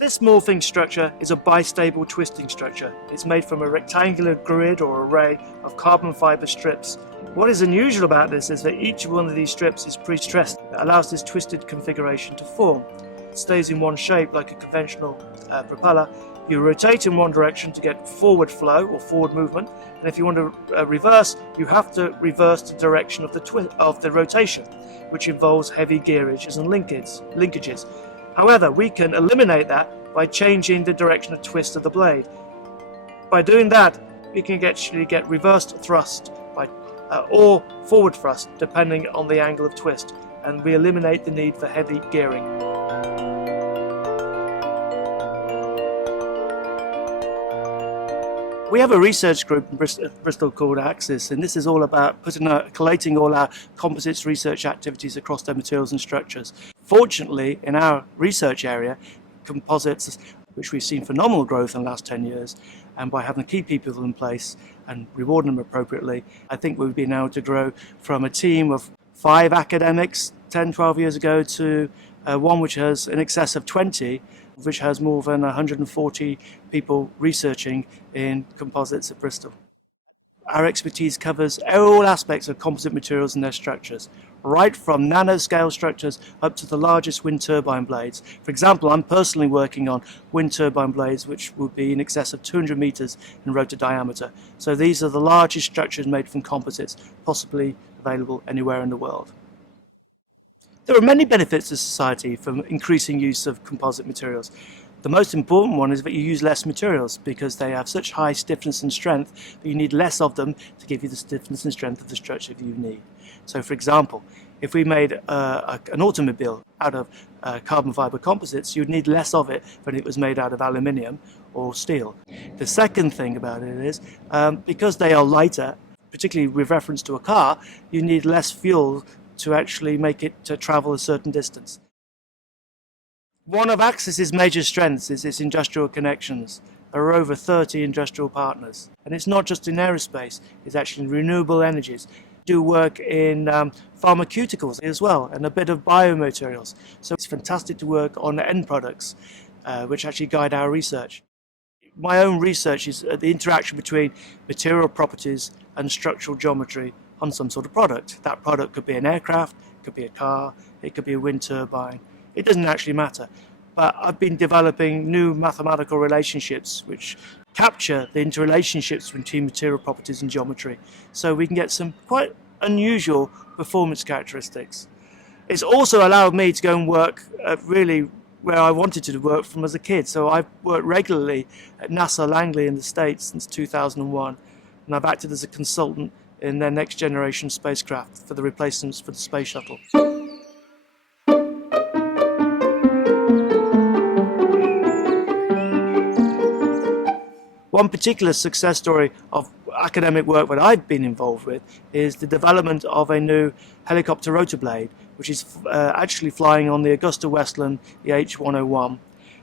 This morphing structure is a bistable twisting structure. It's made from a rectangular grid or array of carbon fibre strips. What is unusual about this is that each one of these strips is pre-stressed. It allows this twisted configuration to form. It stays in one shape like a conventional propeller. You rotate in one direction to get forward flow or forward movement, and if you want to reverse, you have to reverse the direction of the rotation, which involves heavy gearages and linkages. However, we can eliminate that by changing the direction of twist of the blade. By doing that, we can actually get reversed thrust or forward thrust, depending on the angle of twist, and we eliminate the need for heavy gearing. We have a research group in Bristol called ACCIS, and this is all about collating all our composites research activities across their materials and structures. Fortunately, in our research area, composites, which we've seen phenomenal growth in the last 10 years, and by having key people in place and rewarding them appropriately, I think we've been able to grow from a team of 5 academics 10, 12 years ago to one which has in excess of 20, which has more than 140 people researching in composites at Bristol. Our expertise covers all aspects of composite materials and their structures, right from nanoscale structures up to the largest wind turbine blades. For example, I'm personally working on wind turbine blades which will be in excess of 200 meters in rotor diameter. So these are the largest structures made from composites possibly available anywhere in the world. There are many benefits to society from increasing use of composite materials. The most important one is that you use less materials because they have such high stiffness and strength that you need less of them to give you the stiffness and strength of the structure that you need. So for example, if we made an automobile out of carbon fibre composites, you'd need less of it than it was made out of aluminium or steel. The second thing about it is because they are lighter, particularly with reference to a car, you need less fuel to actually make it to travel a certain distance. One of ACCIS' major strengths is its industrial connections. There are over 30 industrial partners. And it's not just in aerospace, it's actually in renewable energies. We do work in pharmaceuticals as well, and a bit of biomaterials. So it's fantastic to work on end products, which actually guide our research. My own research is the interaction between material properties and structural geometry on some sort of product. That product could be an aircraft, it could be a car, it could be a wind turbine. It doesn't actually matter. But I've been developing new mathematical relationships which capture the interrelationships between material properties and geometry, so we can get some quite unusual performance characteristics. It's also allowed me to go and work really where I wanted to work from as a kid. So I've worked regularly at NASA Langley in the States since 2001, and I've acted as a consultant in their next generation spacecraft for the replacements for the space shuttle. One particular success story of academic work that I've been involved with is the development of a new helicopter rotor blade, which is actually flying on the Augusta-Westland, the H101.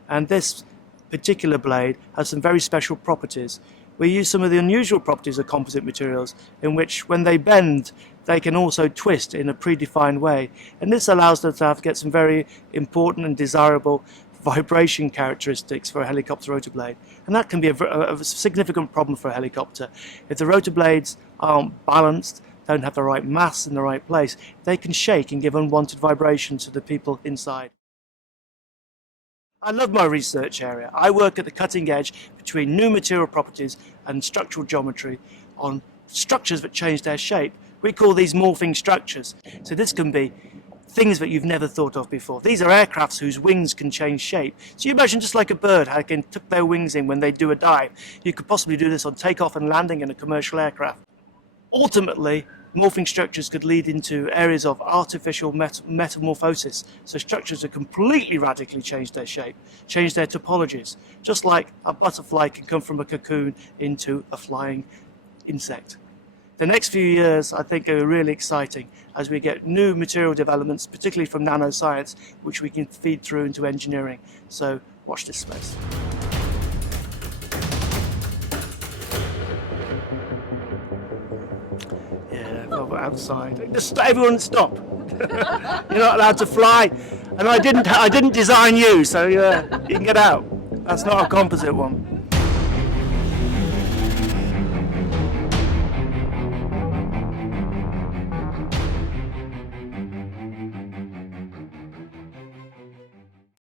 And this particular blade has some very special properties. We use some of the unusual properties of composite materials in which when they bend, they can also twist in a predefined way. And this allows them to get some very important and desirable vibration characteristics for a helicopter rotor blade. And that can be a significant problem for a helicopter. If the rotor blades aren't balanced, don't have the right mass in the right place, they can shake and give unwanted vibration to the people inside. I love my research area. I work at the cutting edge between new material properties and structural geometry on structures that change their shape. We call these morphing structures. So this can be things that you've never thought of before. These are aircrafts whose wings can change shape. So you imagine just like a bird, how they can tuck their wings in when they do a dive. You could possibly do this on takeoff and landing in a commercial aircraft. Ultimately, morphing structures could lead into areas of artificial metamorphosis. So structures that completely radically change their shape, change their topologies. Just like a butterfly can come from a cocoon into a flying insect. The next few years, I think, are really exciting as we get new material developments, particularly from nanoscience, which we can feed through into engineering. So watch this space. outside. Just everyone stop. You're not allowed to fly. And I didn't design you, so you can get out. That's not a composite one.